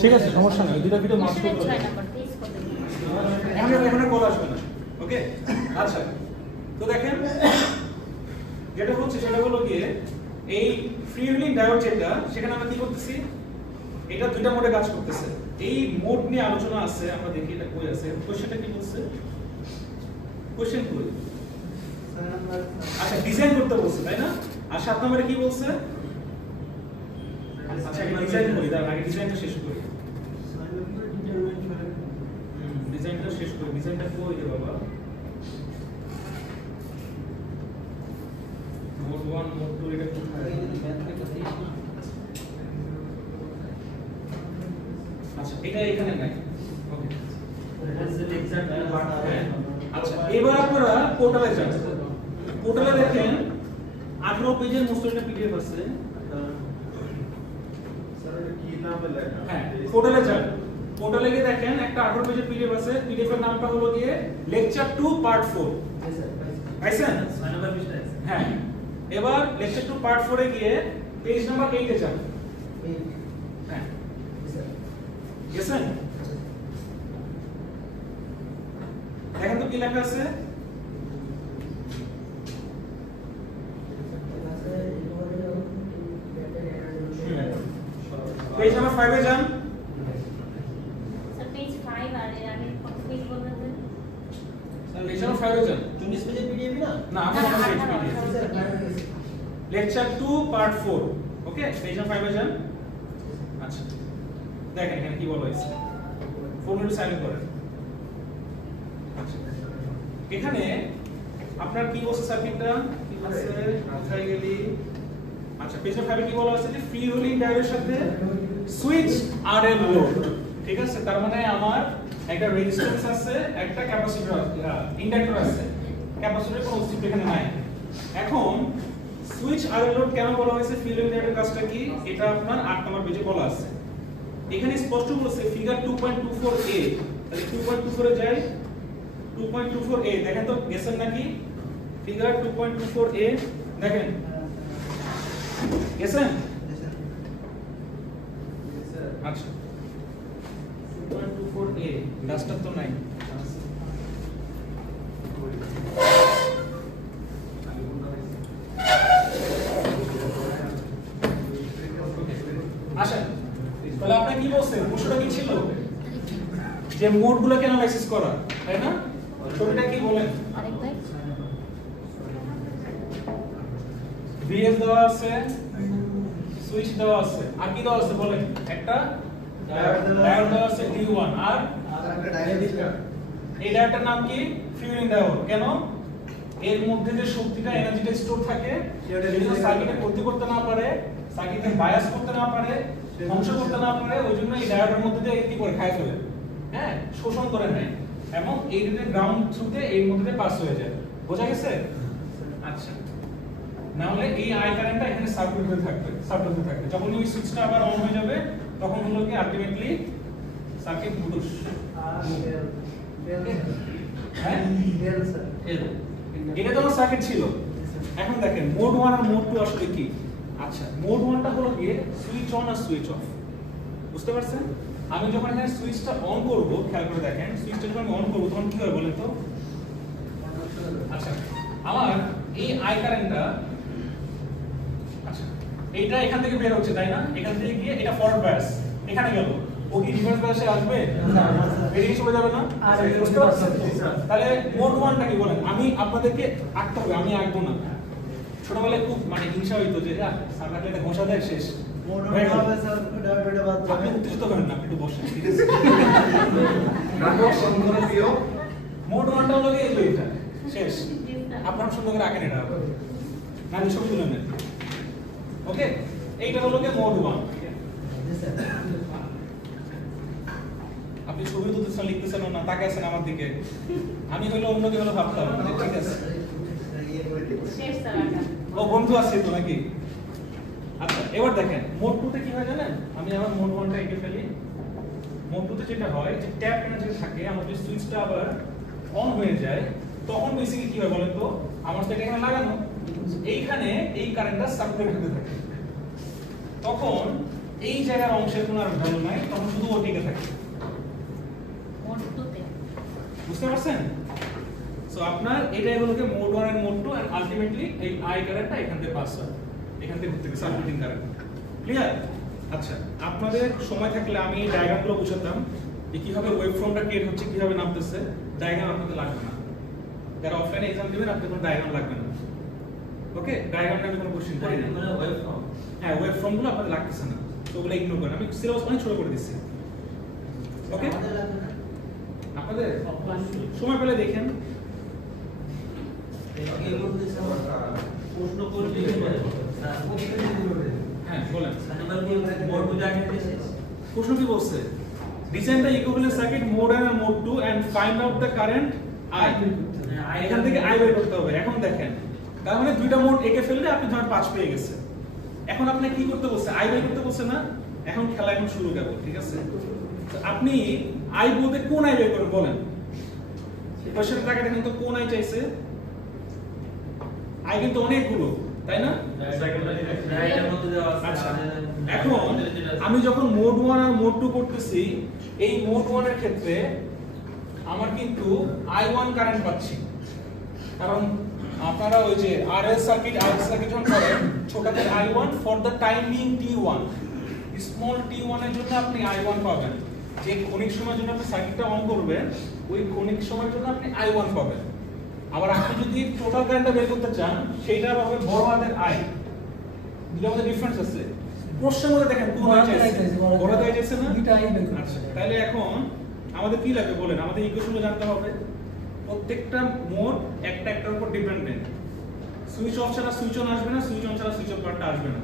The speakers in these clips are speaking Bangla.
ঠিক আছে, সমস্যা নেই, দুটো ভিডিও মার্চ করে দেব। এখন কল আসবে না। ওকে, আচ্ছা তো দেখেন যেটা হচ্ছে সেটা হলো গিয়ে এই ফ্রি হুইলিং ডায়োড যেটা, সেখানে আমরা কি করতেছি, এটা দুইটা মোডে কাজ করতেছে। এই মোড নিয়ে আলোচনা আছে, আমরা দেখি এটা কই আছে। কোশ্চেনটা কি বলছে, কোশ্চেন কই, আচ্ছা ডিজাইন করতে বলছে তাই না। আর 7 নম্বরে কি বলছে, আচ্ছা আগে ডিজাইন করি, তার আগে ডিজাইনটা শেষ করি, ডিজাইনটা শেষ করি। ডিজাইনটা কই রে বাবা, মোড 1 মোড 2 এটা কোথায়, আচ্ছা এটা এখানে নাই। ওকে আচ্ছা এবার আপনারা পোর্টালে যান। পোর্টালে দেখেন 18 পেজের মোস্টটা পিডিএফ আছে। স্যার এটা কি নামে লেখা, হ্যাঁ পোর্টালে যান। পোর্টালে গিয়ে দেখেন একটা 18 পেজের পিডিএফ আছে। পিডিএফ এর নামটা হলো গিয়ে লেকচার 2 পার্ট 4। জি স্যার পাইছেন, 6 নম্বর পৃষ্ঠায় আছে। হ্যাঁ এবার লেকচার 2 পার্ট 4 এ গিয়ে পেজ নাম্বার 8 এ যান। হ্যাঁ জি স্যার গেছেন, দেখেন তো কি লেখা আছে। পেজ নাম্বার 5 এ যান। স্যার পেজ 5 আর এর আগে কত পেজ বলবেন স্যার পেজ নাম্বার 5 এ যান। 24 পেজের পিডিএফ না, না আমার page PDF lecture 2 part 4। Okay page number 5 এ যান। আচ্ছা দেখেন এখানে কি বলা হয়েছে, 4 মিনিট সাইলেন্ট করেন। আচ্ছা এখানে আপনার কি বলছে সার্কিটটা, কি বলছে কোথায় গেলি, আচ্ছা পেজ নাম্বার 5 এ কি বলা আছে যে ফ্রি হুইলিং ডায়োডের সাথে সুইচ আরএল লোড। ঠিক আছে, তার মানে আমার একটা রেজিস্ট্যান্স আছে, একটা ক্যাপাসিটর ইন্ডাক্টর আছে, ক্যাপাসিটরের কোনো অস্তিত্ব এখানে নাই। এখন সুইচ আরএল লোড কেন বলা হয়েছে, ফ্রি হুইলিং ডায়োডের কাজটা কি, এটা আপনার 8 নম্বর পেজে বলা আছে। এখানে স্পষ্ট বলছে ফিগার 2.24a, তাহলে 2.24 এ যাই। 2.24a দেখেন তো গেছেন নাকি, ফিগার 2.24a দেখেন গেছেন। আচ্ছা 2.24a ডাস্টার তো নাই, আসেন তাহলে আপনি কি বলছেন, প্রশ্নটা কি ছিল যে মোডগুলোকে অ্যানালাইসিস করা, তাই না। ছবিটা কি বলেন, আরেকবার ভিএস দেওয়া আছে, সুইচ দেওয়া আছে, আর কি দেওয়া আছে বলেন, একটা ডায়োড দেওয়া আছে D1 আর একটা ডায়োড। এই ডায়োডটার নাম কি, ফ্রি হুইলিং ডায়োড। কেন, এর মধ্যে যে শক্তিটা এনার্জিটা স্টোর থাকে সেটা যদি সার্কিটে ক্ষতি করতে না পারে, সার্কিটে বায়াস করতে না পারে, ধ্বংস করতে না পারে, ওইজন্য এই ডায়োডের মধ্যে দিয়ে কি করে খায় ফেলে, হ্যাঁ শোষণ করে নেয়, এবং এই দিকে গ্রাউন্ড থ্রুতে এর মধ্যে পাস হয়ে যায়। বোঝা গেছে। আচ্ছা না হলে এই আই কারেন্টটা এখানে সার্কিটে থাকবে, সার্কিটে থাকবে। যখন ওই সুইচটা আবার অন হয়ে যাবে তখন হলো কি আলটিমেটলি সার্কিট বুটুস। হ্যাঁ এটা তো সার্কিট ছিল। এখন দেখেন মোড 1 আর মোড 2 আসলে কি। আচ্ছা মোড 1টা হলো কি সুইচ অন আর সুইচ অফ, বুঝতে পারছেন। আমি যখন এখানে সুইচটা অন করব, খেয়াল করে দেখেন সুইচটা যখন আমি অন করব তখন কি হয় বলেন তো। আচ্ছা আমার এই আই কারেন্টটা, আচ্ছা এইটা এখান থেকে বের হচ্ছে তাই না, এখান থেকে গিয়ে এটা ফরওয়ার্ড বায়াস এখানে গেল, ও কি রিভার্স বায়াসে আসবে, বেরিয়ে চলে যাবে না। বুঝতে পারছেন, তাহলে মোড 1টা কি বলেন, আমি আপনাদেরকে আঁকতে হবে, আমি আঁকবো না। ছোটবেলায় খুব মানে হিংসা হইতো যে স্যার লাগলে এটা ঘষা দেয় শেষ, আপনি উত্তেজিত করেন না, আপনি একটু বসেন ঠিক আছে। মোড 1টা হলো এই যে এটা শেষ, আপনার সুন্দর করে আঁকেন এটা, না ছবি তুলে নেন। ওকে এইটা হলো কি মোড 1। আপনি ছবি তুলতেছেন, লিখতেছেন না, তাকাচ্ছেন আমার দিকে, আমি হলো অন্যকে হলো ভাবতাম ঠিক আছে ও বন্ধু আছে তো নাকি। আচ্ছা এবার দেখেন মোড 2 তে কি হয় জানেন, আমি আবার মোড 1টা এঁকে ফেলি। মোড 2 তে যেটা হয় যে ট্যাপ এনার্জি থাকে, আমার যদি সুইচটা আবার অন হয়ে যায় তখন বেসিক্যালি কি হয় বলেন তো, আমার তো এখানে লাগানো, এইখানে এই কারেন্টটা সার্কুলেট হতে থাকে, তখন এই জায়গার অংশের কোনো আর ভ্যালু নাই, তখন শুধু ও টিকে থাকে। মোড 2 তে বুঝতে পারছেন? সো আপনার এটা এগুলোকে mode 1 and mode 2 and ultimately এই আই কারেন্টটা এখান থেকে পাস হয়, এখান থেকে ঘুরতে সার্কিটিং কারেন্ট। ক্লিয়ার? আচ্ছা, আপনাদের সময় থাকলে আমি এই ডায়াগ্রামগুলো বুঝাতাম যে কিভাবে ওয়েভফর্মটা ক্রিয়েট হচ্ছে, কিভাবে নামতেছে। ডায়াগ্রাম আপনাদের লাগবে না, যারা অফলাইনে এক্সাম দিবেন আপনাদের কোনো ডায়াগ্রাম লাগবে না। ওকে, ডায়াগ্রামটা আমি কোনো কোশ্চেন করি না। ওয়েভফর্ম, হ্যাঁ, ওয়েভফর্মগুলো আপনাদের লাগতেছে না, তো ওগুলো ইগনোর করেন। আমি সিলেবাস অনেক ছোট করে দিচ্ছি। ওকে, আপনাদের সময় পেলে দেখেন। প্রশ্ন করলে হ্যাঁ বলেন, মোড 2 জায়গা দিয়েছে। প্রশ্ন কি বলছে? Design the equivalent circuit mode 1 and mode 2 and find out the current I। এখান থেকে I বের করতে হবে। এখন দেখেন, তার মানে দুইটা মোড একে ফেললে আপনি ধরেন 5 পেয়ে গেছে। এখন আপনি কি করতে বলছে? I বের করতে বলছে না? এখন খেলা এখন শুরু হবে, ঠিক আছে? তো আপনি I বলতে কোন I বের করবেন বলেন? কোশ্চেন টাকা দেখেন তো কোন I চাইছে? I কিন্তু অনেকগুলো, তাই না? আচ্ছা, এখন আমি যখন মোড 1 আর মোড 2 করতেছি, এই মোড 1 এর ক্ষেত্রে আমার কিন্তু I1 কারেন্ট পাচ্ছি, কারণ আপনারা ওই যে RL সার্কিট যখন করেন, ছোটতে I1 for the time being T1, small T1 এর জন্য আপনি I1 পাবেন। যে ক্ষণিক সময়ের জন্য আপনি সার্কিটটা অন করবেন, ওই ক্ষণিক সময়ের জন্য আপনি I1 পাবেন। আবার আপনি যদি টোটাল কারেন্টটা বের করতে চান, সেইটা হবে বড় হাতের I। দুটোর মধ্যে ডিফারেন্স আছে। প্রশ্নের মধ্যে দেখেন কোন I চাইছে? বড় হাতের I চাইছে না? দুটো I বের করতে। আচ্ছা, তাহলে এখন আমাদের কি লাগবে বলেন? আমাদের ইকুয়েশনগুলো জানতে হবে। প্রত্যেকটা মোড একটা একটার উপর ডিপেন্ডেন্ট। সুইচ অফ ছাড়া সুইচ অন আসবে না, সুইচ অন ছাড়া সুইচ অফ কারেন্ট আসবে না।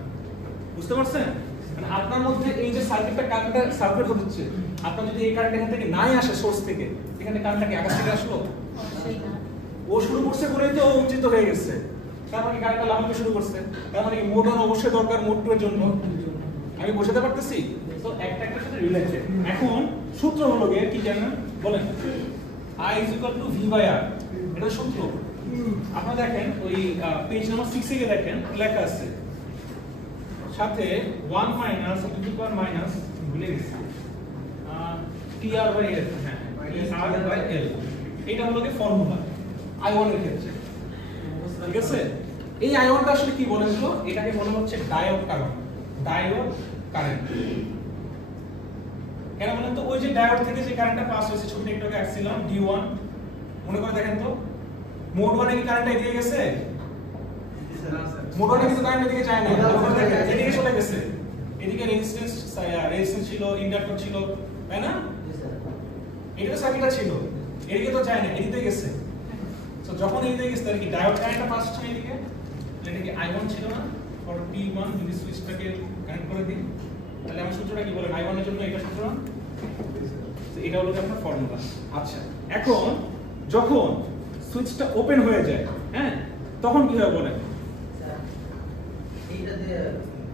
বুঝতে পারছেন? মানে আপনার মধ্যে এই যে সার্কিটটা কারেন্টটা সার্কিট হচ্ছে, আপনার যদি এই কারেন্ট এখান থেকে নাই আসে সোর্স থেকে, এখানে কারেন্টটা কি আকাশ থেকে আসলো? অবশ্যই না। ও শুরু করছে বলেই তো ও উচ্চিত হয়ে গেছে। তার মানে কারেন্টটা লাফাতে শুরু করছে। তার মানে মোড 1 অবশ্যই দরকার মোড 2 এর জন্য। আমি বোঝাতে পারতেছি? তো একটা একটার সাথে রিলেটেড। এখন সূত্র হলো গিয়ে কি জানেন বলেন? I is equal to V by R, এটা সূত্র। আপনারা দেখেন ওই পেজ নাম্বার 6 এ দেখেন লেখা আছে, সাথে 1 minus e to the power minus ভুলে গেছি TR বাই L, হ্যাঁ TR বাই L, এটা হলো কি ফর্মুলা I1 এর ক্ষেত্রে। ঠিক আছে? এই I1টা আসলে কি বলেন তো? এটাকে বলা হচ্ছে ডায়োড কারেন্ট। ডায়োড কারেন্ট কেন বলেন তো? ওই যে ডায়োড থেকে যে কারেন্টটা পাস হয়েছে, ছোট একটু আগে আসছিলাম D1, মনে করে দেখেন তো মোড 1 এ কি কারেন্টটা এদিকে গেছে? মোড 1 এ কিন্তু কারেন্ট এদিকে যায় না, দেখেন এদিকে চলে গেছে। এদিকে রেজিস্ট্যান্স ছিল, ইন্ডাক্টর ছিল, তাই না? এদিকে সার্কিটটা ছিল, এদিকে তো যায় না, এদিকে গেছে। সো যখন এদিকে গেছে তার কি ডায়োড কারেন্টটা পাস হচ্ছে এদিকে, এটা কি I1 ছিল না? ফর T1 যদি সুইচটাকে কানেক্ট করে দিই, তাহলে আমার সূত্রটা কি বলেন? I1 এর জন্য এটা সূত্র না? তো এটা হলো আপনার ফর্মুলা। আচ্ছা, এখন যখন সুইচটা ওপেন হয়ে যায়, হ্যাঁ, তখন কি হয় বলেন? এইটা দিয়ে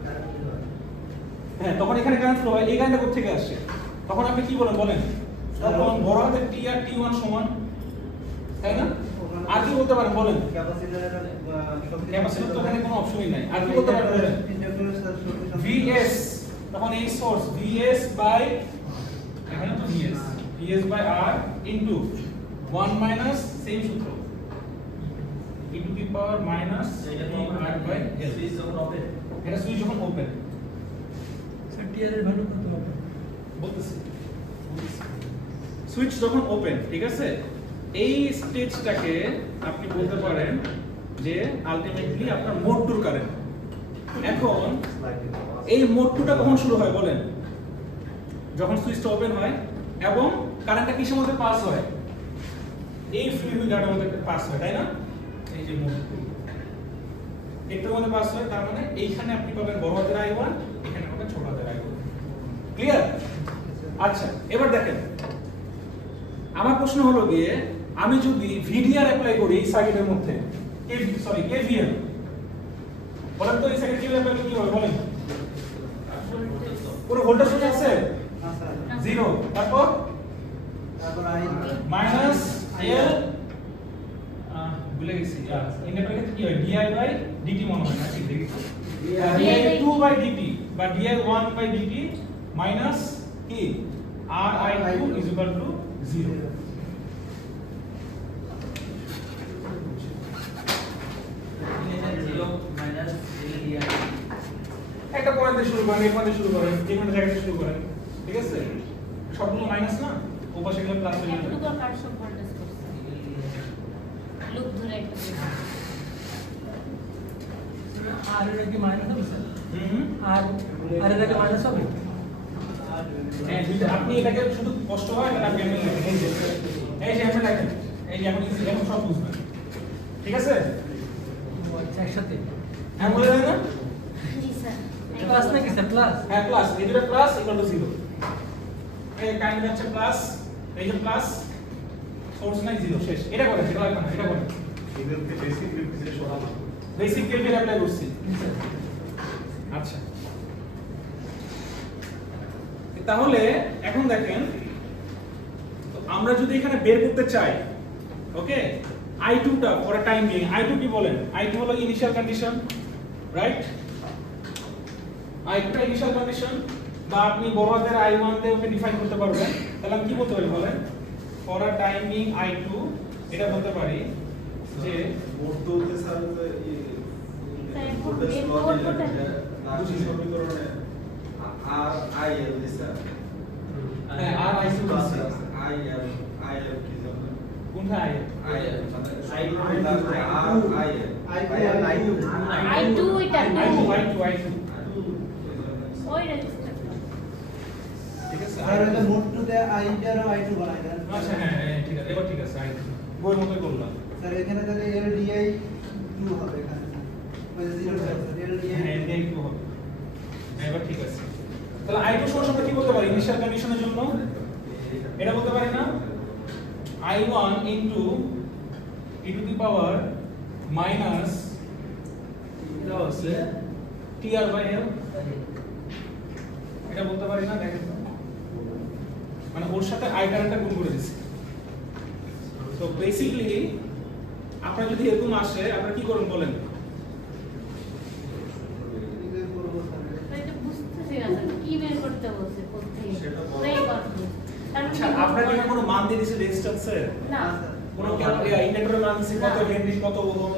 কারেন্ট ফ্লো হয়। হ্যাঁ, তখন এখানে কারেন্ট ফ্লো হয়। এই কারেন্টটা কোথা থেকে আসে? তখন আপনি কি বলেন বলেন? তখন বড় হাতের T আর T1 সমান, তাই না? আর কি বলতে পারেন বলেন? ক্যাপাসিটরের ক্যাপাসিটর তো এখানে কোনো অপশনই নাই। আর কি বলতে পারেন বলেন? VS, তখন এই সোর্স VS বাই, এখানে তো VS by R into 1 minus same সূত্র e to the power minus R by L। Switch যখন ওপেন, এটা সুইচ যখন ওপেন, স্যার টিআর এর ভ্যালু কত হবে? বলতেছি সুইচ যখন ওপেন, ঠিক আছে? এই স্টেজটাকে আপনি বলতে পারেন যে আলটিমেটলি আপনার মোড 2 কারেন্ট। এখন এই মোড 2টা কখন শুরু হয় বলেন? যখন সুইচটা ওপেন হয় এবং কারেন্টটা কিসের মধ্যে পাস হয়? এই ফ্লুইডটার মধ্যে পাস হয়, তাই না? এই যে মোড 2 একটার মধ্যে পাস হয়, তার মানে এইখানে আপনি পাবেন বড় হাতের I1, এখানে পাবেন ছোট হাতের I1। ক্লিয়ার? আচ্ছা, এবার দেখেন আমার প্রশ্ন হলো গিয়ে, আমি যদি VDR অ্যাপ্লাই করি এই সার্কিটের মধ্যে, KVL বলেন তো, এই সার্কিট KVL অ্যাপ্লাই করলে কি হবে বলেন? পুরো ভোল্টেজ সোর্স আছে না স্যার, 0, তারপর I মাইনাস L, ভুলে গেছি, ইন্ডাক্টরের ক্ষেত্রে কি হয়? DI বাই DT মনে হয় না, ঠিক দেখি তো, DI 2 বাই DT বা di1 by dt minus কি ri2 is equal to 0 একটা পয়েন্ট দিয়ে শুরু করেন, এই পয়েন্ট দিয়ে শুরু করেন, যেখানে জায়গা থেকে শুরু করেন, ঠিক আছে? সবগুলো মাইনাস না, ওপাশে গেলে প্লাস হয়ে যাবে। একটু করে কার সব ভোল্টেজ করছে লুপ ধরে একটা আর এর কি মাইনাস হবে স্যার? হুম আর এর কি মাইনাস হবে? হ্যাঁ, যদি আপনি এটাকে শুধু কষ্ট হয় তাহলে আপনি এমনি লেখেন, এই যে এমনি লেখেন, এই যে এখন সব বুঝবেন, ঠিক আছে? আচ্ছা একসাথে হ্যাঁ বলে দেন না? জি স্যার প্লাস নাকি স্যার প্লাস? হ্যাঁ প্লাস, এই দুটো প্লাস ইকুয়াল টু 0, এই কাইন্ড হচ্ছে প্লাস, এই যে প্লাস সোর্স নাই 0 শেষ। এটা করেন, এটা লাগবে না, এটা করেন। এদেরকে বেসিক লিখতে সরাবো। বেসিক কেভিএল অ্যাপ্লাই করছি। আচ্ছা, তাহলে এখন দেখেন, তো আমরা যদি এখানে বের করতে চাই, ওকে, I2 টা for a time being, I2 কি বলেন? I2 হলো ইনিশিয়াল কন্ডিশন, রাইট? I2 টা ইনিশিয়াল কন্ডিশন, বা আপনি বড় হাতের I1 দিয়ে ওকে ডিফাইন করতে পারবেন। তাহলে আমি কি বলতে পারি বলেন? For a time being I2, এটা বলতে পারি যে বর্তমানে স্যার এই ভোল্টেজ ল দিয়ে রাশি সমীকরণে আর আই এল স্যার হ্যাঁ আর I2 আছে, আই এল কি জানেন? কোনটা I? আই এল মানে I2 এটা I2 ওই রেজিস্টার ঠিক আছে? আর এটা নোট টু তে i2 আর i2 বানাই দেন। আচ্ছা হ্যাঁ হ্যাঁ, ঠিক আছে, এবার ঠিক আছে, I2 বইয়ের মতোই করলাম। স্যার এখানে তাহলে LDI 2 হবে এখানে। ওই 0 স্যার LDI হ্যাঁ এটাই একটু হবে। হ্যাঁ এবার ঠিক আছে। তাহলে I2 সমান আমরা কি বলতে পারি ইনিশিয়াল কন্ডিশনের জন্য? এটা বলতে পারি না? I1 into e to the power minus এটা হচ্ছে TR by L, এটা বলতে পারি না? দেখেন তো, মানে ওর সাথে I কারেন্টটা গুণ করে দিছি। সো বেসিক্যালি আপনারা যদি এরকম আসে আপনারা কি করুন বলেন? এটা করব স্যার। এটা বুঝতেছি না স্যার কি বের করতে বলছে কোথায় ওই করতে আচ্ছা, আপনারা কি কোনো মান দিয়ে দিয়েছে রেজিস্ট্যান্সের? না কোনো ইন্ডাক্টরের মান দিয়েছে কত হেনরি কত ওহম?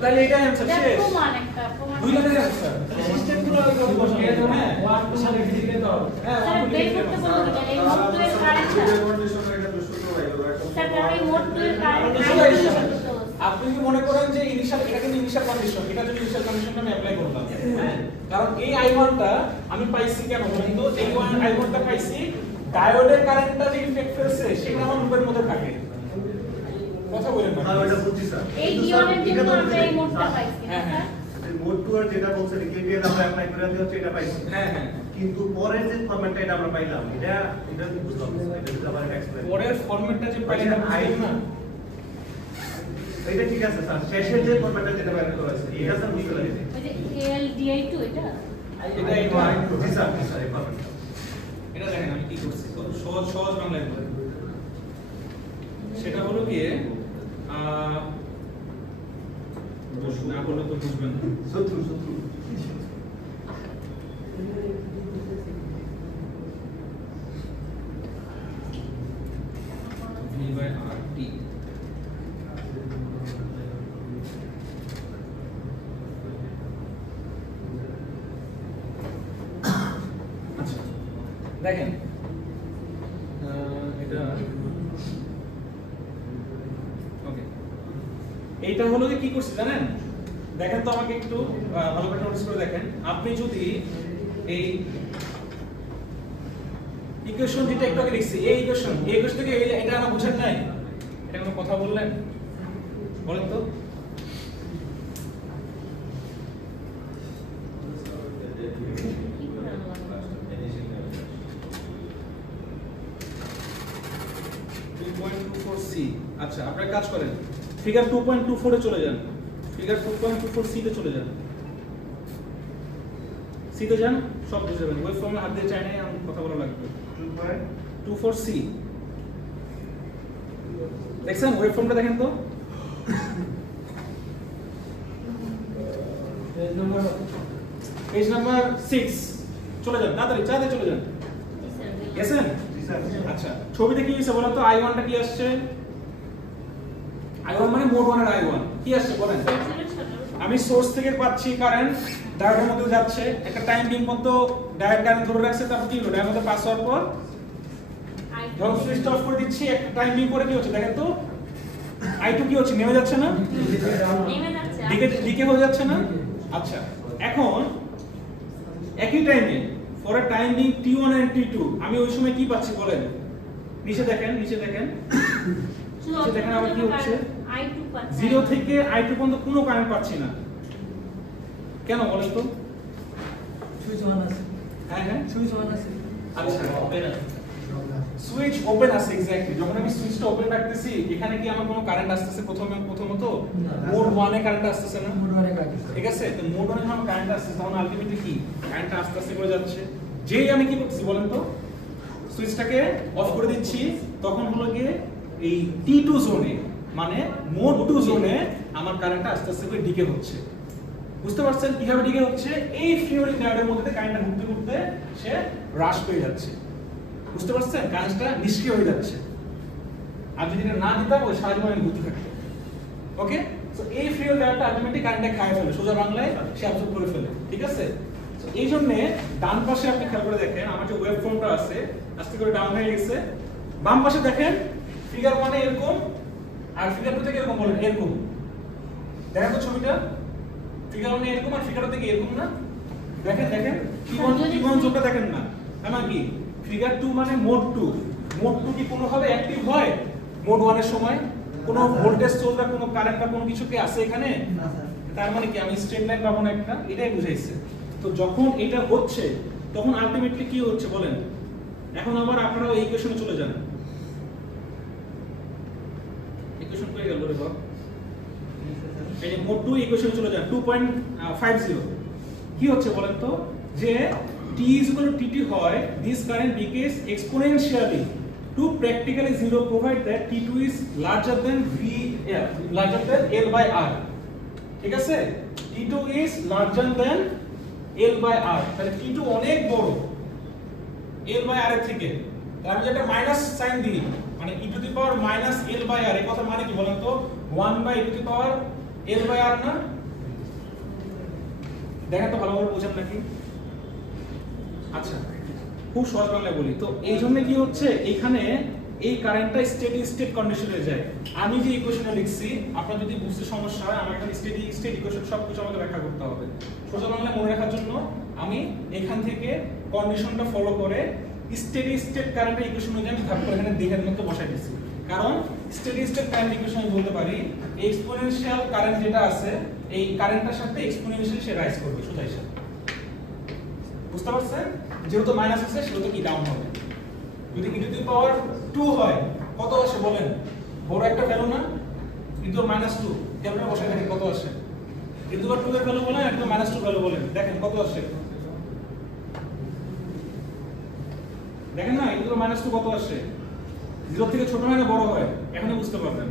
তাহলে এটা অ্যানসার শেষ। প্রমাণ একটা প্রমাণ দুই লাখের অ্যানসার। সিস্টেমগুলো আগে কত বসানো হ্যাঁ 1 2 সালে লিখে দিতে হবে। হ্যাঁ স্যার 1 2 বের লিখে করতে দিতে বলতে গেলে এই মোটরের কারেন্টটা কন্ডিশনে এটা তো সূত্র পাইলো স্যার কারণ এই মোটরের কারেন্ট আপনি কি মনে করেন যে ইনিশিয়াল, এটা কিন্তু ইনিশিয়াল কন্ডিশন, এটা যদি ইনিশিয়াল কন্ডিশনটা আমি অ্যাপ্লাই করলাম, হ্যাঁ, কারণ এই I1 টা আমি পাইছি কেন বলেন তো? এই I1 টা পাইছি ডায়োডের কারেন্টটা যে ইফেক্ট ফেলছে সেটা আমার লুপের মধ্যে থাকে। কথা বলেন না? হ্যাঁ ওটা বুঝছি স্যার। এই ডিওনের জন্য আমরা এই মোটটা পাইছি হ্যাঁ হ্যাঁ স্যার মোড টু আর যেটা বলছে কেভিএল আমরা অ্যাপ্লাই করে দিয়ে হচ্ছে এটা পাইছি। হ্যাঁ হ্যাঁ, কিন্তু পরের যে ফরম্যাটটা এটা আমরা পাইলাম এটা বুঝলাম না। এটা যদি আবার এক্সপ্লেইন পরের ফরম্যাটটা যে পাইলেন বুঝলেন না? এটা ঠিক আছে স্যার, শেষের যে ফরম্যাটটা যেটা বাইরে করা হয়েছে এটা স্যার বুঝতে পারিনি। ওই যে LDI2 এটা জি স্যার এই ফরম্যাটটা এটা দেখেন আমি কি করছি, কত সহজ সহজ বাংলায় বলেন। সেটা হলো গিয়ে না বললে তো বুঝবেন না। শত্রু V by RT আচ্ছা দেখেন এটা ওকে, এইটা হলো যে কি করছি জানেন? দেখেন তো আমাকে একটু ভালো করে নোটিস করে দেখেন। আপনি যদি এই ইকুয়েশন যেটা একটু আগে লিখছি, এই ইকুয়েশন থেকে এটা আমরা বুঝেন নাই, এটা কোনো কথা বললেন? বলেন তো। আচ্ছা আপনারা কাজ করেন, ফিগার 2.24 এ চলে যান, ফিগার 2.24 সি তে চলে যান, সি তে যান, সব বুঝে যাবেন। ওয়েব ফর্মে হাত দিয়ে চাই না, আমি কথা বলা লাগবে। 2.24 সি দেখছেন? ওয়েব ফর্মটা দেখেন তো, পেজ পেজ নাম্বার 6 চলে যান, তাড়াতাড়ি তাড়াতাড়ি চলে যান। গেছেন? আচ্ছা, ছবিতে কি হইছে বলেন তো? i1 টা কি আসছে? i1 মানে মোড 1 এর i1 কি আসছে বলেন? আমি সোর্স থেকে পাচ্ছি কারেন্ট, ডায়োডের মধ্যে যাচ্ছে, একটা টাইম বিম পর্যন্ত ডায়োড কারেন্ট ধরে রাখছে, তারপর কি হলো? ডায়োডের মধ্যে পাস হওয়ার পর যখন সুইচ অফ করে দিচ্ছি, একটা টাইম বিম পরে কি হচ্ছে দেখেন তো? i2 কি হচ্ছে? নেমে যাচ্ছে না? দিকে হয়ে যাচ্ছে না? আচ্ছা, এখন একই টাইমে for a time being t1 and t2 আমি ওই সময় কি পাচ্ছি বলেন? নিচে দেখেন, নিচে দেখেন, নিচে দেখেন আবার কি হচ্ছে? 0 থেকে i2 পর্যন্ত কোনো কারেন্ট পাচ্ছি না। কেন বলেন তো? সুইচ অন আছে। হ্যাঁ হ্যাঁ, সুইচ অন আছে। আচ্ছা, সুইচ ওপেন আছে এক্স্যাক্টলি। যখন আমি সুইচটা ওপেন রাখতেছি, এখানে কি আমার কোনো কারেন্ট আসতেছে? প্রথমত মোড 1 এ কারেন্ট আসতেছে না? মোড 1 এ কারেন্ট। ঠিক আছে, তো মোড 1 এ যখন কারেন্ট আসছে তখন আলটিমেটলি কি কারেন্টটা আস্তে আস্তে করে যাচ্ছে। যেই আমি কি করতেছি বলেন তো? সুইচটাকে অফ করে দিচ্ছি, তখন হলো গিয়ে এই T2 জোনে মানে মোড 2 জোনে আমার কারেন্টটা আস্তে আস্তে করে ডিকে হচ্ছে। বুঝতে পারছেন কিভাবে ডিকে হচ্ছে? এই ফিউরিং ডায়োডের মধ্যে কারেন্টটা ঘুরতে ঘুরতে সে হ্রাস পেয়ে যাচ্ছে। বুঝতে পারছেন? কারেন্টটা নিষ্ক্রিয় হয়ে যাচ্ছে। আর যদি এটা না দিতাম ওই সারা জীবন ঘুরতে থাকতো। ওকে, সো এই ফিউরিং ডায়োডটা আলটিমেটলি কারেন্টটা খায় ফেলে, সোজা বাংলায় সে অ্যাবসর্ব করে ফেলে। ঠিক আছে, সো এই জন্য ডান পাশে আপনি খেয়াল করে দেখেন, আমার যে ওয়েভ ফর্মটা আছে আস্তে করে ডাউন হয়ে গেছে। বাম পাশে দেখেন ফিগার 1 এ এরকম, আর ফিগার 2 থেকে এরকম বলেন এরকম। দেখেন তো ছবিটা, ফিগার 1 এ এরকম আর ফিগার 2 থেকে এরকম না? দেখেন দেখেন কি যোগটা দেখেন না? আমার কি ফিগার 2 মানে মোড 2। মোড 2 কি কোনোভাবে অ্যাক্টিভ হয় মোড 1 এর সময়? কোনো ভোল্টেজ সোর্স বা কোনো কারেন্ট বা কোনো কিছু কি আছে এখানে? না স্যার। তার মানে কি আমি স্ট্রেট লাইন পাবো না একটা? এটাই বুঝাইছে। তো যখন এটা হচ্ছে তখন আলটিমেটলি কি হচ্ছে বলেন? এখন আবার আপনারা এই ইকুয়েশনে চলে যান। ইকুয়েশন পেয়ে গেল রে বাবা। এই যে মোড 2 ইকুয়েশনে চলে যান, 2.50 কি হচ্ছে বলেন তো? যে t = tt হয়, this current decays exponentially to practically zero provided that t2 is larger than L by R। ঠিক আছে, t2 is larger than L by R, তাহলে t2 অনেক বড় L by R এর থেকে। আমি যেটা মাইনাস সাইন দিই মানে e to the power minus L by R, এই কথা মানে কি বলেন তো? 1 by e to the power L by R না? দেখেন তো ভালোভাবে বোঝেন নাকি? আচ্ছা, খুব সহজ বাংলায় বলি তো, এই জন্য কি হচ্ছে এখানে এই কারেন্টটা স্টেডি স্টেট কন্ডিশনে যায়। আমি যে ইকুয়েশনে লিখছি, আপনার যদি বুঝতে সমস্যা হয় আমার এখানে স্টেডি স্টেট ইকুয়েশন সবকিছু আমাকে ব্যাখ্যা করতে হবে। সোজা বাংলায় মনে রাখার জন্য আমি এখান থেকে কন্ডিশনটা ফলো করে স্টেডি স্টেট কারেন্টের ইকুয়েশন অনুযায়ী আমি ভাগ করে এখানে দেখের মতো বসাই দিয়েছি। কারণ স্টেডি স্টেট কারেন্ট ইকুয়েশন আমি বলতে পারি এক্সপোনেনশিয়াল কারেন্ট যেটা আছে এই কারেন্টটার সাথে এক্সপোনেনশিয়ালি সে রাইজ করবে সোজা হিসাবে। বুঝতে পারছেন? যেহেতু মাইনাস আছে সেহেতু কি ডাউন হবে। যদি e টু দি পাওয়ার 2 হয় কত আসে বলেন? বড় একটা ভ্যালু না? কিন্তু -2 ক্যালকুলেটর বসাই দেখেন কত আসে। e টু দি পাওয়ার 2 এর ভ্যালু বলেন, একদম -2 ভ্যালু বলেন, দেখেন কত আসে। দেখেন না, e টু দি পাওয়ার -2 কত আসে? 0 থেকে ছোট হয় না বড় হয়? এখনই বুঝতে পারবেন।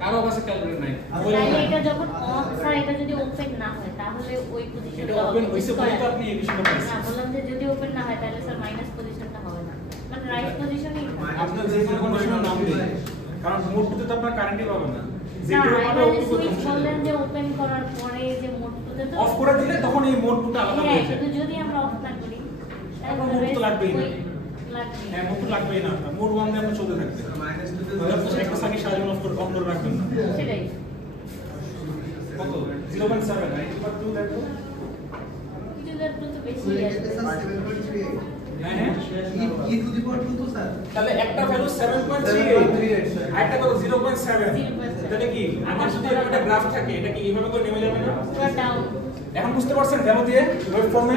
কারো কাছে ক্যালকুলেটর নাই। তাহলে এটা যখন অফ হয়, এটা যদি ওপেন না হয় তাহলে ওই পজিশনটা এটা ওপেন হইছে বলে তো আপনি এই বিষয়টা পাইছেন। না, বললাম যে যদি ওপেন না হয় তাহলে স্যার মাইনাস পজিশনটা হবে না, মানে রাইট পজিশনই আপনার যে কোনো কন্ডিশনের নাম দিন, কারণ মোডটাতে তো আপনার কারেন্টই পাবেন না। না, যেটা পাবে আমি ওই সুইচ পজিশন বললেন যে ওপেন করার পরে যে মোডটাতে তো অফ করে দিলে তখন এই মোডটা আলাদা হ্যাঁ, হয়ে যায়। কিন্তু যদি আমরা অফ না করি তখন মোড তো লাগবেই না। লাগবে। হ্যাঁ, মোড তো লাগবেই না, আপনার মোড 1 দিয়ে আপনি চলতে থাকবে। -2 একটা সাকি সারাজীবন অফ করে রাখবেন না। সেটাই কত 0.7 রাইট? বাট 2 দেখো। কিছুদের তো বেশি So, আসবে। এটা স্যার 7.38 হ্যাঁ হ্যাঁ, e টু দি পাওয়ার 2 তো স্যার তাহলে একটা ভ্যালু 7.38 স্যার। আর একটা কত 0.7। 0.7 তাহলে কি আমার যদি এরকম একটা গ্রাফ থাকে এটা কি এইভাবে করে নেমে যাবে না? পুরো ডাউন। এখন বুঝতে পারছেন ভ্যালু দিয়ে ওয়েভ ফর্মে?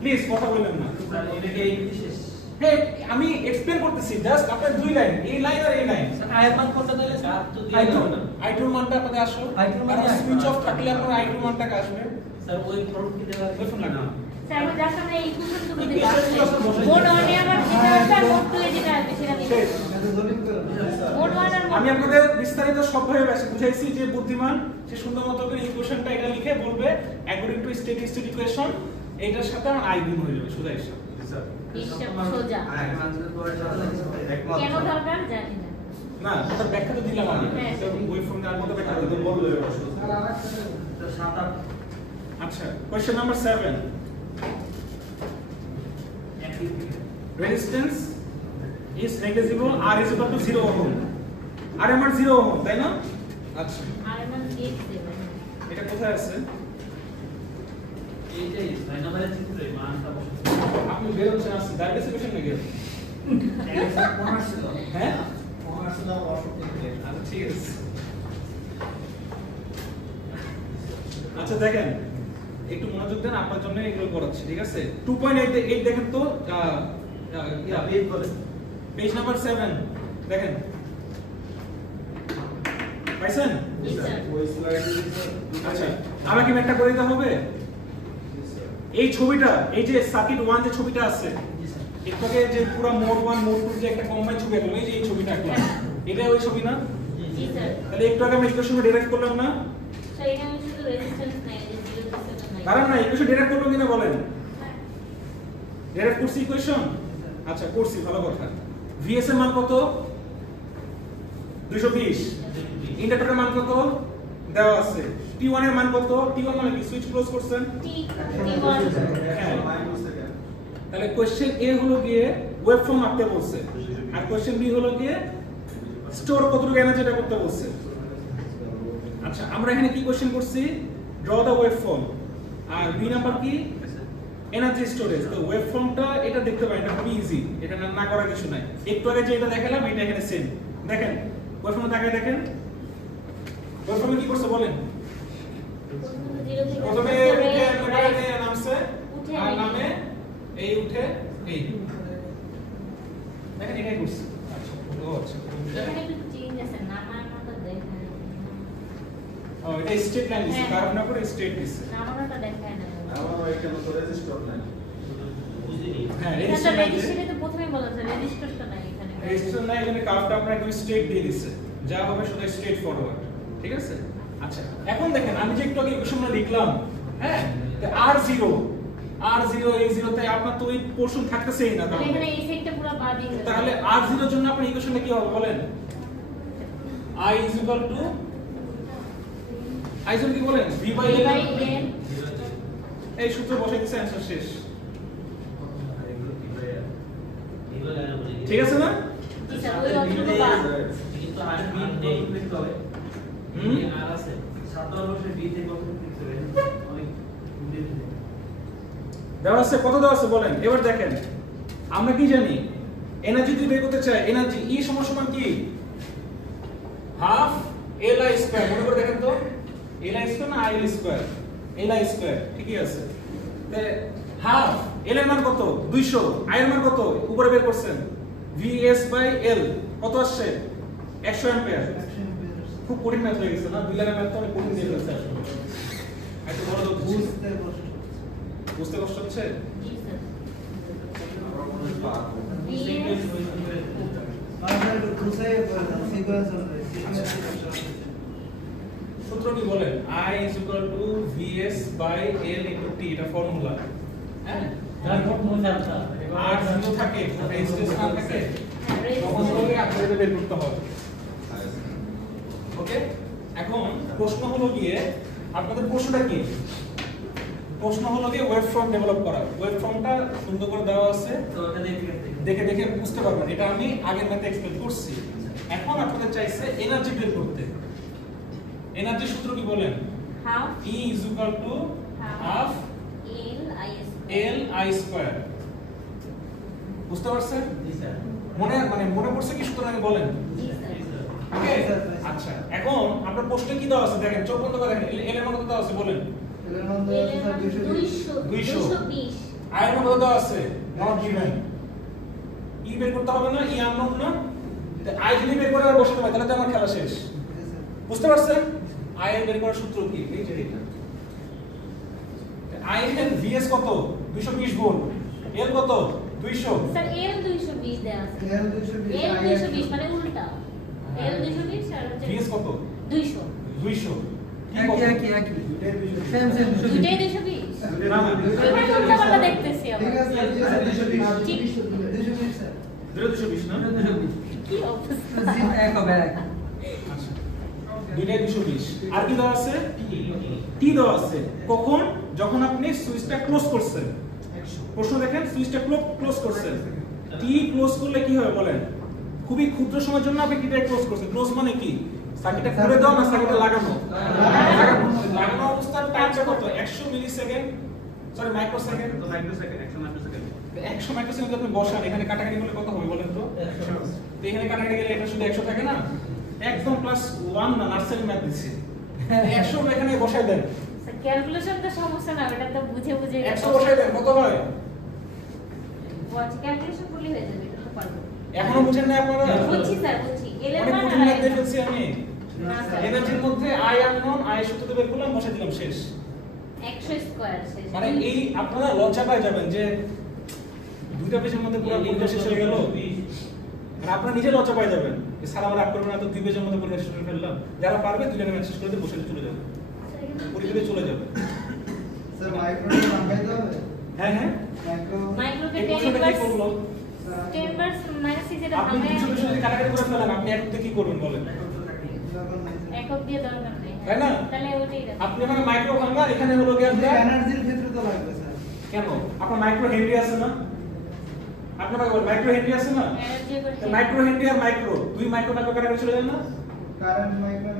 প্লিজ কথা বলবেন না। স্যার এটা কি এই বিশেষ হ্যাঁ, আমি এক্সপ্লেইন করতেছি জাস্ট আপনার দুই লাইন, এই লাইন আর এই লাইন। আয়ের মান কোনটা দিলে স্যার? তো দিয়ে দেবো না i2 এর মানটা আপনাদের আসো। i2 এর মান কারণ আসবে। সুইচ অফ থাকলে আপনার i2 এর মানটা আসবে। স্যার ওই ফর্ম কি দেওয়া ওই ফর্ম লাগবে না। স্যার আমি জাস্ট আমরা এই কুশন টুকু এই দিলাম। কুশনগুলো স্যার বসাই মোড দিয়েছি। অনে আবার যেটা আছে আর মোড টু এ যেটা আছে সেটা দিবেন। শেষ। এটা জলিং করে মোট মান আর আমি আপনাদের বিস্তারিত সবভাবে বুঝাইছি যে বুদ্ধিমান সে সুন্দর মতো করে ইকুয়েশনটা এটা লিখে বলবে according to steady state equation এইটার সাথে আমার আই গুণ হয়ে যাবে সোজা হিসাব। হিসাব সোজা। আর এক মাত্র পরে কেন দরকার জানি না। না ওটার ব্যাখ্যা তো দিলাম আমি হ্যাঁ। ওই ফর্ম দেওয়ার মতো ব্যাখ্যা তো দিলাম। বললো এটা শুধু। আচ্ছা question number 7 resistance is negligible r is equal to 0 ohm r এর মান 0 ohm তাই না? আচ্ছা আর মান দিয়ে দেবে। এটা কোথায় আছে? এইটাই 9 নম্বরের চিত্রে মানটা বসাতে আপনি বের হচ্ছেন আসছে ডাইরেক্ট সলিউশন নাকি? কোনার ছিল হ্যাঁ কোনার ছিল অসুবিধা নেই আচ্ছা ঠিক আছে। আচ্ছা দেখেন একটু মনোযোগ দেন আপনার জন্য এগুলো করাচ্ছি ঠিক আছে 2.8 দেখেন তো পেজ বলে পেজ নাম্বার 7 দেখেন পাইছেন? জি স্যার। ওই স্লাইডে আচ্ছা আমাকে একটা করে দিতে হবে এই ছবিটা এই যে সার্কিট 1 যে ছবিটা আছে এটাকে যে পুরো মোড 1 মোড 2 যে একটা কম্বাইন ছবি আঁকলাম এই যে এই ছবিটা আঁকলাম এটা ওই ছবি না? জি স্যার। তাহলে একটু আগে আমি ইকুয়েশন ডিরাইভ করলাম না? তো এখানে শুধু রেজিস্ট্যান্স নাই যে 0% নাই। কারণ না ইকুয়েশন ডিরাইভ করব কিনা বলেন? ডিরাইভ করছি ইকুয়েশন? আচ্ছা করছি ভালো কথা। VS এর মান কত? 220। ইন্ডাক্টরের মান কত? দেওয়া আছে। T1 এর মান কত? T1 মানে কি সুইচ ক্লোজ করছেন? T1 হ্যাঁ। মাইনাস থেকে তাহলে কোশ্চেন এ হলো গিয়ে ওয়েব ফর্ম আঁকতে বলছে আর কোশ্চেন বি হলো গিয়ে স্টোর কতটুকু এনার্জি এটা করতে বলছে। আচ্ছা আমরা এখানে কি কোশ্চেন করছি ড্র দা ওয়েব ফর্ম আর বি নাম্বার কি এনার্জি স্টোরেজ। তো ওয়েব ফর্মটা এটা দেখতে পারেন এটা খুবই ইজি এটা না করার কিছু নাই। একটু আগে যে এটা দেখালাম এটা এখানে সেম দেখেন ওয়েব ফর্মে তাকায় দেখেন ওয়েব ফর্মে কি করছে বলেন। প্রথমে উঠে মেটাতে নামছে আর নামে এই উঠে এই দেখেন এটাই করছে। আচ্ছা ও আচ্ছা এখানে একটু চেঞ্জ আছে নামার মতো দেখায় ও এটা স্টেট লাইন দিছে হ্যাঁ। কার্ভ না করে স্টেট দিছে। নামানোটা দেখায় না। আমার এখানে তো রেজিস্টার নাই বুঝিনি হ্যাঁ এটা রেজিস্টার লাইন রেজিস্ট্রেশনে তো প্রথমেই বলা আছে রেজিস্ট্রেশনটা নাই এখানে। রেজিস্টার নাই এখানে কার্ভটা আমরা একদম স্ট্রেট দিয়ে দিছে যা হবে শুধু স্ট্রেট ফরওয়ার্ড ঠিক আছে। আচ্ছা এখন দেখেন আমি যে একটু আগে ইকুয়েশনটা লিখলাম হ্যাঁ r0 এই 0 তাই আপনার তো ওই পোরশন থাকতেছেই না তাহলে তাহলে এখানে এই সাইডটা পুরো বাদ দিয়ে তাহলে r0 এর জন্য আপনার ইকুয়েশনটা কি হবে বলেন? I is equal to I কি বলেন v by l n এই সূত্র বসাই দিছে অ্যানসার শেষ ঠিক আছে না? জি স্যার ওই অতটুকু বাদ। কিন্তু আর বিট নেই লিখতে হবে আর আছে 7 বছর বিট এ কত লিখতে হবে অনেক দেওয়া আছে কত দেওয়া আছে বলেন এবার দেখেন আমরা কি জানি এনার্জি যদি বের করতে চাই এনার্জি E সমান কি হাফ Li স্কয়ার মনে করে দেখেন তো Li স্কয়ার না IL স্কয়ার Li স্কয়ার ঠিকই আছে তাহলে হাফ L এর মান কত 200 I এর মান কত উপরে বের করছেন VS বাই L কত আসছে 100 অ্যাম্পিয়ার। খুব কঠিন ম্যাথ হয়ে গেছে না দুই লাইনের ম্যাথ তো অনেক কঠিন দিয়ে ফেলছে আসলে এত বড় তো বুঝতে কষ্ট হচ্ছে। জি স্যার। আমার মনে হয় পারবো সূত্র কি বলেন I is equal to VS by L into T এটা ফর্মুলা হ্যাঁ তার মোট মূল্য জানতা আর জিরো থাকে রেজিস্ট্যান্স না থাকে তখন হলে আপনাদের বের করতে হবে ওকে। এখন প্রশ্ন হলো গিয়ে আপনাদের প্রশ্নটা কি প্রশ্ন হলো গিয়ে ওয়েব ফর্ম ডেভেলপ করা ওয়েব ফর্মটা সুন্দর করে দেওয়া আছে তো ওটা দেখে দেখে বুঝতে পারবেন এটা আমি আগের ম্যাথে এক্সপ্লেইন করছি। এখন আপনাদের চাইছে এনার্জি বের করতে এনার্জি সূত্র কি বলেন half E is equal to half L I L I square বুঝতে পারছেন জি স্যার মনে পড়ছে কি সূত্র আমি বলেন জি স্যার। ওকে। আচ্ছা এখন আপনার প্রশ্নে কি দেওয়া আছে দেখেন চোখ বন্ধ করে দেখেন L এর মান কত দেওয়া আছে বলেন 220 I এর মান কত দেওয়া আছে নট গিভেন E বের করতে হবে না E আননোন না I যদি বের করে আর বসাতে হয় তাহলে তো আমার খেলা শেষ বুঝতে পারছেন I এর বের করার সূত্র কি এই যে এটা I এর VS কত 220 ভোল্ট এল কত 200 স্যার এল 220 দেয়া আছে এল 220 এল 220 মানে উল্টা এল 220 আর হচ্ছে ভিএস কত 200 200 একই সেম দুটেই 220 না না এখানে উল্টা পাল্টা দেখতেছি ঠিক আমরা আছে 220 স্যার 220 না কি অবস্থা এক হবে এক আচ্ছা দুইটাই 220 আর কি দেওয়া আছে টি দেওয়া আছে কখন যখন আপনি সুইচটা ক্লোজ করছেন প্রশ্ন দেখেন সুইচটা ক্লোজ করছেন টি ক্লোজ করলে কি হবে বলেন খুবই ক্ষুদ্র সময়ের জন্য আপনি টিটা ক্লোজ করছেন ক্লোজ মানে কি সার্কিটটা খুলে দাও না সার্কিটটা লাগানো লাগানো অবস্থার টাইমটা কত 100 millisecond sorry microsecond 100 microsecond 100 microsecond আপনি বসান এখানে কাটাকাটি করলে কত হবে বলেন তো 100 তো এখানে কাটাকাটি গেলে এটা শুধু 100 থাকে না একদম প্লাস 1 না নার্সারি ম্যাথ দিছি 100 এখানে বসাই দেন স্যার ক্যালকুলেশন তো সমস্যা না এটা তো বুঝে 100 বসাই দেন কত হয় ওয়াচ ক্যালকুলেশন করলে হয়ে যাবে এটা তো পারবো এখনো বুঝেন না আপনারা বুঝছি স্যার বুঝছি এল এর অনেক মান কঠিন আর ম্যাথ দেখেছি আমি না স্যার এনার্জির মধ্যে আই আননোন আই সূত্র বের করলাম বসাই দিলাম শেষ 100 স্কয়ার শেষ মানে এই আপনারা লজ্জা পাই যাবেন যে দুইটা পেজের মধ্যে পুরো পরীক্ষা শেষ হয়ে গেল আর আপনারা নিজে লজ্জা পাই যাবেন যে সারা আমরা রাগ করবেন না তো দুই পেজের মধ্যে পরীক্ষা শেষ করে ফেললাম যারা পারবে দুইটা ম্যাথ শেষ করে দিয়ে বসে চলে যাবে পরীক্ষাতে চলে যাবে স্যার মাইক্রোটা ভাঙাইতে হবে হ্যাঁ হ্যাঁ মাইক্রোকে এই 10 প্রশ্নটা কি ইনভার্স করলো 10 ইনভার্স -6 যেটা আপনি ভাঙায় কিছু কিছু যদি কাটাকাটি করে ফেলেন আপনি একটু কি করবেন বলেন একক দিয়ে দরকার নেই তাই না? তাহলে ওইটাই রাখো আপনি এখানে মাইক্রো ভাঙা এখানে হলো কি আপনার এনার্জির ক্ষেত্রে তো লাগবে স্যার কেন আপনার মাইক্রো হেনরি আছে না আপনার মাইক্রো হেনরি আছে না এনার্জি করতে মাইক্রো হেনরি আর মাইক্রো দুই মাইক্রো কাটাকাটি চলে যায় না কারেন্ট মাইক্রো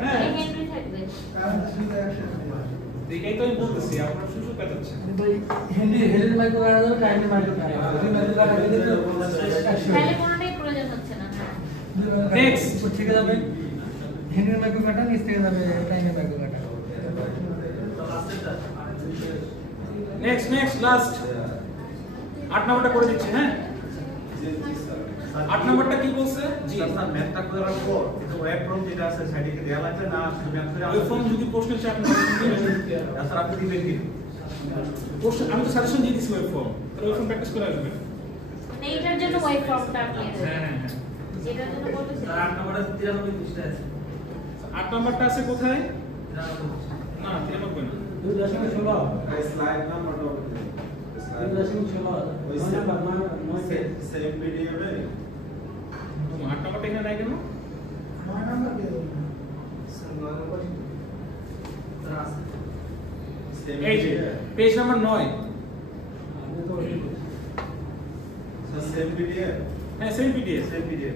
হ্যাঁ। হেনরি থাকবে কারেন্ট শুধু একসাথে এই তো আমি বলতেছি আপনার শুধু পেটাচ্ছে হেলির মাইক্রো কারেন্ট হবে কারেন্টের মাইক্রো কারেন্ট দুই মাইক্রো কারেন্ট দিলে তো তাহলে কোনোটাই প্রয়োজন হচ্ছে না Next. ঠিক যাবে হেলির মাইক্রো কারেন্ট নিচ থেকে যাবে টাইমের মাইক্রো কারেন্ট নেক্সট লাস্ট 8 নম্বরটা করে দিচ্ছি হ্যাঁ 8 নম্বরটা কি বলছে জি স্যার ম্যাথটা করার পর এটা ওয়েব ফর্ম যেটা আছে সাইডে দেয়া লাগবে না শুধু ম্যাথ করে ওই ফর্ম যদি প্রশ্ন চাই আপনি স্যার আপনি দিবেন কি প্রশ্ন আমি তো সাজেশন দিয়ে দিছি ওই ফর্ম তাহলে ওই ফর্ম প্র্যাকটিস করে আসবেন মানে এইটার জন্য ওই ফর্মটা আপনি হ্যাঁ হ্যাঁ যেটার জন্য বলতেছি স্যার 8 নম্বরে 93 পৃষ্ঠা আছে 8 নম্বরটা আছে কোথায় 93 না 93 না 2.16 এই স্লাইড নাম্বারটা স্লাইড 2.16 ওই সেম ভিডিও রে 8 নম্বরটা এখানে নাই কেন 9 নাম্বার দিয়ে দেবো স্যার 9 নাম্বার স্যার আছে সেম এই যে পেজ নাম্বার 9 আমি তো স্যার সেম ভিডিও হ্যাঁ সেম পিডিএফ সেম ভিডিও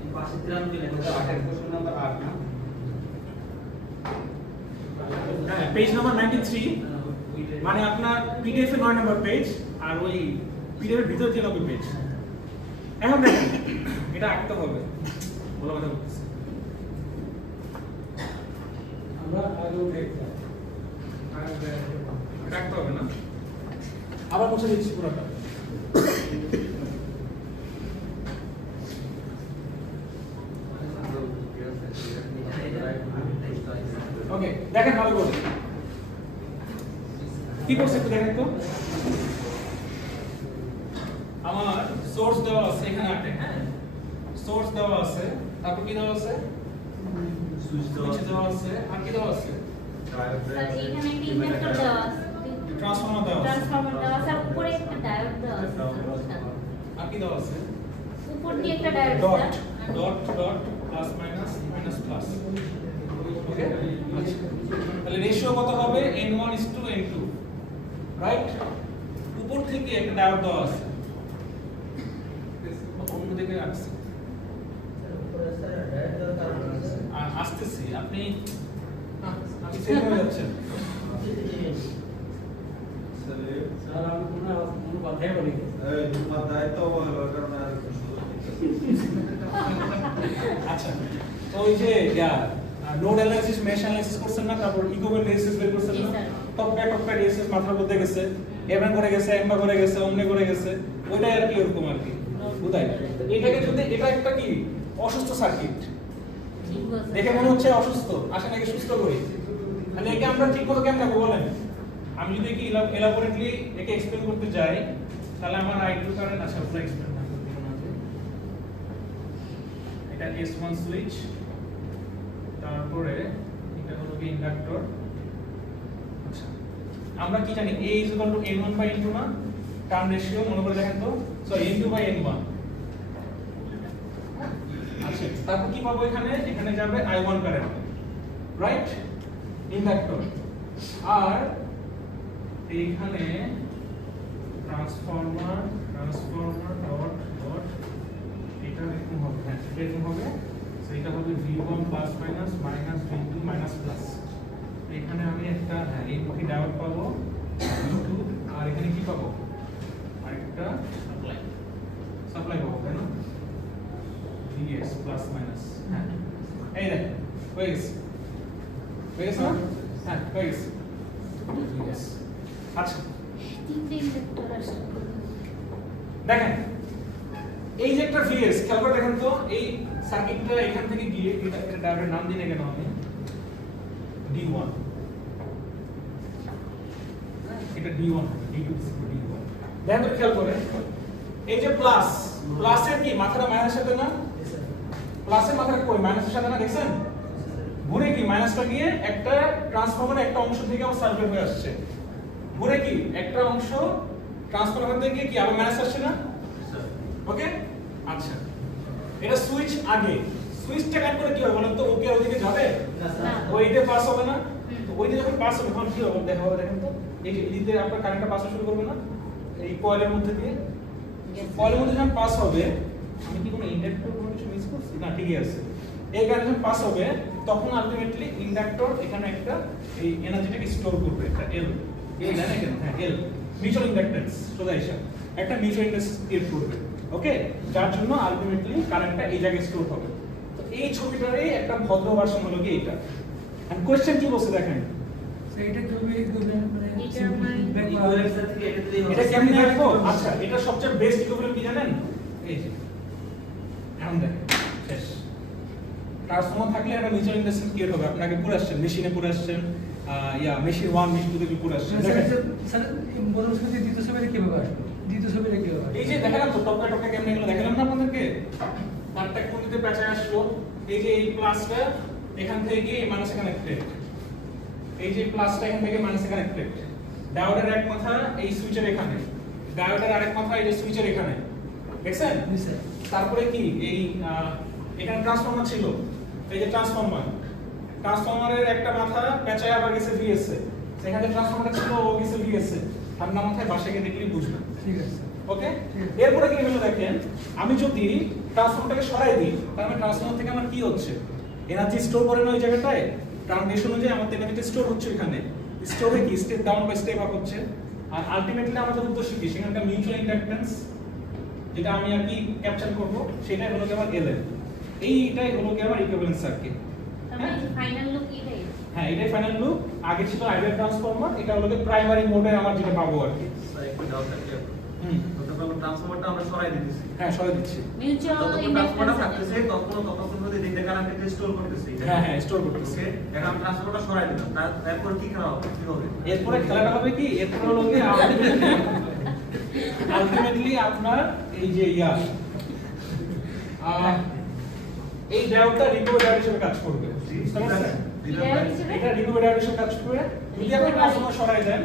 এই পাশে 93 লেখা আছে 8 কোশ্চেন নাম্বার 8 না হ্যাঁ পেজ নাম্বার 93 মানে আপনার পিডিএফ এর 9 নম্বর পেজ আর ওই পিডিএফ এর ভিতর যে 90 পেজ এখন দেখেন এটা আঁকতে হবে বলা কথা বলতেছি আমরা আগেও দেখতাম এটা আঁকতে হবে না আবার মুছে দিচ্ছি পুরোটা ওকে দেখেন ভালো করে কি করছে একটু দেখেন তো আমার সোর্স দেওয়া আছে এখানে আটে হ্যাঁ সোর্স দেওয়া আছে তারপর কি দেওয়া আছে সুইচ সুইচ দেওয়া আছে আর কি দেওয়া আছে স্যার এখানে একটা ইনভার্টার দেওয়া আছে ট্রান্সফরমার দেওয়া আছে ট্রান্সফরমার দেওয়া আছে আর উপরে একটা ডায়োড দেওয়া আছে আর কি দেওয়া আছে উপর দিয়ে একটা ডায়োড ডট আছে dot dot plus minus minus plus ওকে আচ্ছা তাহলে রেশিও কত হবে n1:n2 রাইট উপর থেকে একটা ডায়োড দেওয়া আছে অন্যদিকে রাখছি আসতেছি আপনি আপনি সেভ হয়ে যাচ্ছেন স্যার আমি কোনো কথাই বলি এই তোমার দায়িত্ব হলো কারণ আর আচ্ছা তো ওই যে নোড অ্যানালাইসিস মেশ অ্যানালাইসিস করছেন না তারপর ইকুইভ্যালেন্ট রেসিস বের করছেন না টপকা রেসিস মাথার মধ্যে গেছে এমন করে গেছে এমবা করে গেছে অমনে করে গেছে ওইটাই আর কি ওরকম আর কি বুঝাই এটাকে যদি এটা একটা কি অসুস্থ সার্কিট দেখে মনে হচ্ছে অসুস্থ আসলে নাকি সুস্থ করি তাহলে একে আমরা ঠিক মতো কেমন রাখবো বলেন আমি যদি কি এলাবোরেটলি একে এক্সপ্লেইন করতে যাই তাহলে আমার I2 কারেন্ট আচ্ছা পুরো এক্সপ্লেইন না করতে হবে এটা S1 সুইচ তারপরে এটা হলো কি ইন্ডাক্টর আচ্ছা আমরা কি জানি A N1/N2 না টার্ন রেশিও মনে করে দেখেন তো সো N2/N1 আচ্ছা তারপর কি পাবো এখানে যাবে I1 কারেন্ট রাইট ইন্ডাক্টর আর এইখানে ট্রান্সফরমার ডট এটা এরকম হবে হ্যাঁ এরকম হবে সেটা হবে V1 plus minus minus V2 minus plus এখানে আমি একটা হ্যাঁ এই মুখে ডায়োড পাবো V2 আর এখানে কি পাবো আরেকটা সাপ্লাই পাবো তাই না VS প্লাস মাইনাস হ্যাঁ এই দেখেন হয়ে গেছে না হ্যাঁ হয়ে গেছে VS আচ্ছা তিনটে ইন্ডাক্টর আছে দেখেন এই যে একটা VS খেয়াল করে দেখেন তো এই সার্কিটটা এখান থেকে গিয়ে এটা ডায়োডের নাম দিনে কেন আমি D1 এটা D1 D2 D1 দেখেন তো খেয়াল করে এই যে প্লাসের কি মাথাটা মাইনাসের সাথে না প্লাসের মাথাটা কই মাইনাসের সাথে না দেখছেন ঘুরে কি মাইনাসটা গিয়ে একটা ট্রান্সফরমারের একটা অংশ থেকে আবার সার্কিট হয়ে আসছে ঘুরে কি একটা অংশ ট্রান্সফরমার থেকে গিয়ে কি আবার মাইনাস আসছে না ওকে আচ্ছা এটা সুইচ আগে সুইচটা কাট করে কি হবে বলেন তো ওকে ওদিকে যাবে না ওইতে পাস হবে না তো ওইতে যখন পাস হবে তখন কি হবে দেখা হবে দেখেন তো এই যে এদিকে আপনার কারেন্টটা পাস শুরু করবে না এই কয়েলের মধ্যে দিয়ে কয়েলের মধ্যে যখন পাস হবে আমি কি কোনো ইন্ডাক্টর কোনো কিছু মিস করছি না ঠিকই আছে এই কারেন্ট যখন পাস হবে তখন আলটিমেটলি ইন্ডাক্টর এখানে একটা এই এনার্জিটাকে স্টোর করবে একটা L এই জানেন কেন হ্যাঁ L মিউচুয়াল ইন্ডাকটেন্স সোজা হিসাব একটা মিউচুয়াল ইন্ডাকটেন্স ক্রিয়েট করবে ওকে যার জন্য আলটিমেটলি কারেন্টটা এই জায়গায় স্টোর হবে তো এই ছবিটারই একটা ভদ্র ভার্সন হলো কি এটা এন্ড কোশ্চেন কি বলছে দেখেন সেইটা তুমি মানে ইকুইভ্যালেন্স থেকে এটা দিলেই হবে এটা কেমনে দেখবো আচ্ছা এটা সবচেয়ে বেস্ট ইকুইভ্যালেন্ট কি জানেন এই যে এখন দেখেন শেষ ট্রান্সফর্মার থাকলে একটা মিউচুয়াল ইন্ডাকটেন্স ক্রিয়েট হবে আপনাকে পুরো আসছেন মেশিনে পুরো আসছেন মেশিন 1 মেশিন 2 থেকে পুরো আসছেন দেখেন স্যার বড় ছবি দ্বিতীয় ছবিটা কি হবে দ্বিতীয় ছবিটা কি হবে এই যে দেখালাম তো টপকা টপকা কেমনে এগুলো দেখালাম না আপনাদেরকে তারটা কোনটিতে পেঁচায় আসলো এই যে এই প্লাসটা এখান থেকে গিয়ে মাইনাসে কানেক্টেড এই যে প্লাসটা এখান থেকে মাইনাসে কানেক্টেড ডায়োডের এক মাথা এই সুইচের এখানে ডায়োডের আরেক মাথা এই যে সুইচের এখানে দেখছেন স্যার তারপরে কি এই এখানে ট্রান্সফরমার ছিল এই যে ট্রান্সফরমারের একটা মাথা পেঁচায় আবার গেছে VS এ সেখানে ট্রান্সফরমারটা ছিল ও গেছে VS এ ঠান্ডা মাথায় বাসে গিয়ে দেখলেই বুঝবেন ঠিক আছে ওকে এরপরে কি হলো দেখেন আমি যদি ট্রান্সফরমারটাকে সরাই দিই তাহলে ট্রান্সফরমার থেকে আমার কি হচ্ছে এনার্জি স্টোর করে না ওই জায়গাটায় ট্রানজিশন অনুযায়ী আমার এনার্জিটা স্টোর হচ্ছে এখানে স্টোরে কি স্টেপ ডাউন বা স্টেপ আপ হচ্ছে আর আলটিমেটলি আমাদের উদ্দেশ্য কি সেখানে একটা মিউচুয়াল ইন্ডাকটেন্স যেটা আমি আর কি ক্যাপচার করব সেটাই হলো কি আমার LN এইটাই হলো কি আমার ইকুইভ্যালেন্স সার্কিট তাহলে ফাইনাল লুক এটাই হ্যাঁ এটাই ফাইনাল লুক আগে ছিল আইডিয়াল ট্রান্সফরমার এটা হলো কি প্রাইমারি মোডে আমার যেটা পাবো আর কি স্যার একটু ডাউট আছে তখন ট্রান্সফরমারটা আমরা সরাই দিতেছি হ্যাঁ সরাই দিচ্ছি মিউচুয়াল ট্রান্সফরমারটা ইন্ডাকটেন্স থাকতেছে তখন মধ্যে দিতে কারেন্টকে স্টোর করতেছি হ্যাঁ স্টোর করতেছি ওকে এখন আমি ট্রান্সফরমারটা সরাই দিলাম তারপর কি করা হবে কি হবে এরপরে খেলাটা হবে কি এরপরে হলো কি আলটিমেটলি আপনার এই যে এই ডায়োডটা রিকভারি ডায়োড হিসেবে কাজ করবে বুঝতে পারছেন এটা রিকভারি ডায়োড হিসেবে কাজ করবে যদি আপনি ট্রান্সফরমার সরাই দেন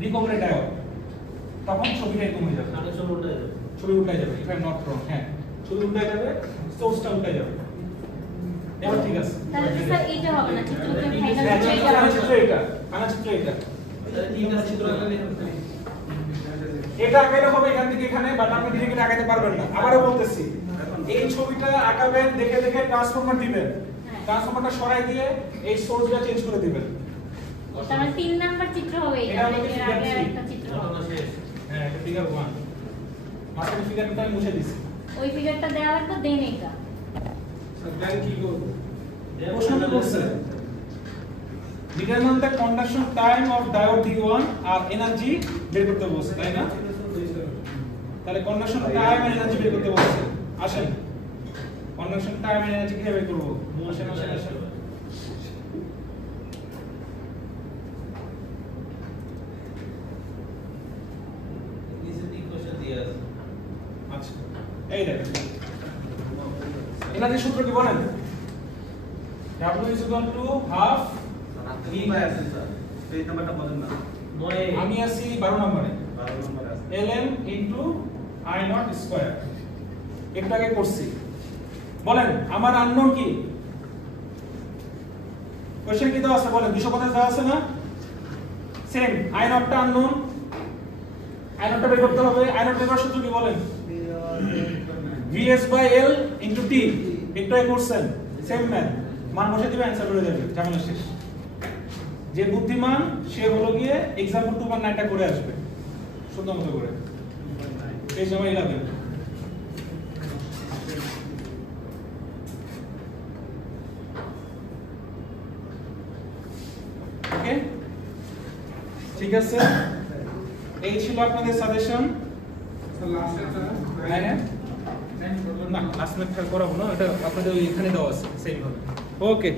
রিকভারি ডায়োড তখন ছবিটা এরকম হয়ে যাবে আগে চলো উল্টাই যাবে ছবি উল্টাই যাবে if I am not wrong হ্যাঁ ছবি উল্টাই যাবে সোর্সটা উল্টাই যাবে এবার ঠিক আছে তাহলে স্যার এটা হবে না চিত্রটা হ্যাঁ, ফাইনাল চিত্র এটা চিত্র এটা তিনটা চিত্র আগে এটা আগাইলে হবে এখান থেকে এখানে বাট আপনি ডিরেক্টলি আগাইতে পারবেন না আবারও বলতেছি এই ছবিটা আঁকাবেন দেখে দেখে ট্রান্সফরমার দিবেন ট্রান্সফরমারটা সরাই দিয়ে এই সোর্সটা চেঞ্জ করে দিবেন তাহলে 3 নাম্বার চিত্র হবে এটা হলো এর figure আগে three। একটা চিত্র হবে ঘটনা শেষ হ্যাঁ এটা ফিগার 1 মাঝখানে ফিগারটা আমি মুছে দিছি ওই ফিগারটা দেওয়া লাগবে দেন এটা স্যার দেন কি করব প্রশ্ন কি করছে determine the conduction time of diode D1 আর এনার্জি বের করতে বলছে তাই না তাহলে কন্ডাকশন টাইম আর এনার্জি বের করতে বলছে আসেন কন্ডাকশন টাইম আর এনার্জি কিভাবে বের করব আসেন এই দেখেন এনাদের সূত্র কি বলেন W is equal to half আপনি কোথায় আছেন স্যার এই নাম্বারটা বলেন না আমি আছি 12 নম্বরে 12 নম্বরে আছে ln into I naught square একটু আগে করছি বলেন আমার আননোন কি কোশ্চেন কি দেওয়া আছে বলেন 250 দেওয়া আছে না সেম I naught টা আননোন I naught টা বের করতে হবে I naught বের করার সূত্র কি বলেন VS/L into T একটু আগে করছেন সেম ম্যাথ মান বসে দিবে অ্যানসার করে যাবে ঝামেলা শেষ যে বুদ্ধিমান সে হলো গিয়ে एग्जांपल 2.9 টা করে আসবে সুন্দর মতো করে পেজ নাম্বার 11 ওকে ঠিক আছে এই ছিল আপনাদের সাজেশন হ্যাঁ না লাস্ট লেকচার করাবো না এটা আপনাদের এখানে দেওয়া আছে সেম ভাবে ওকে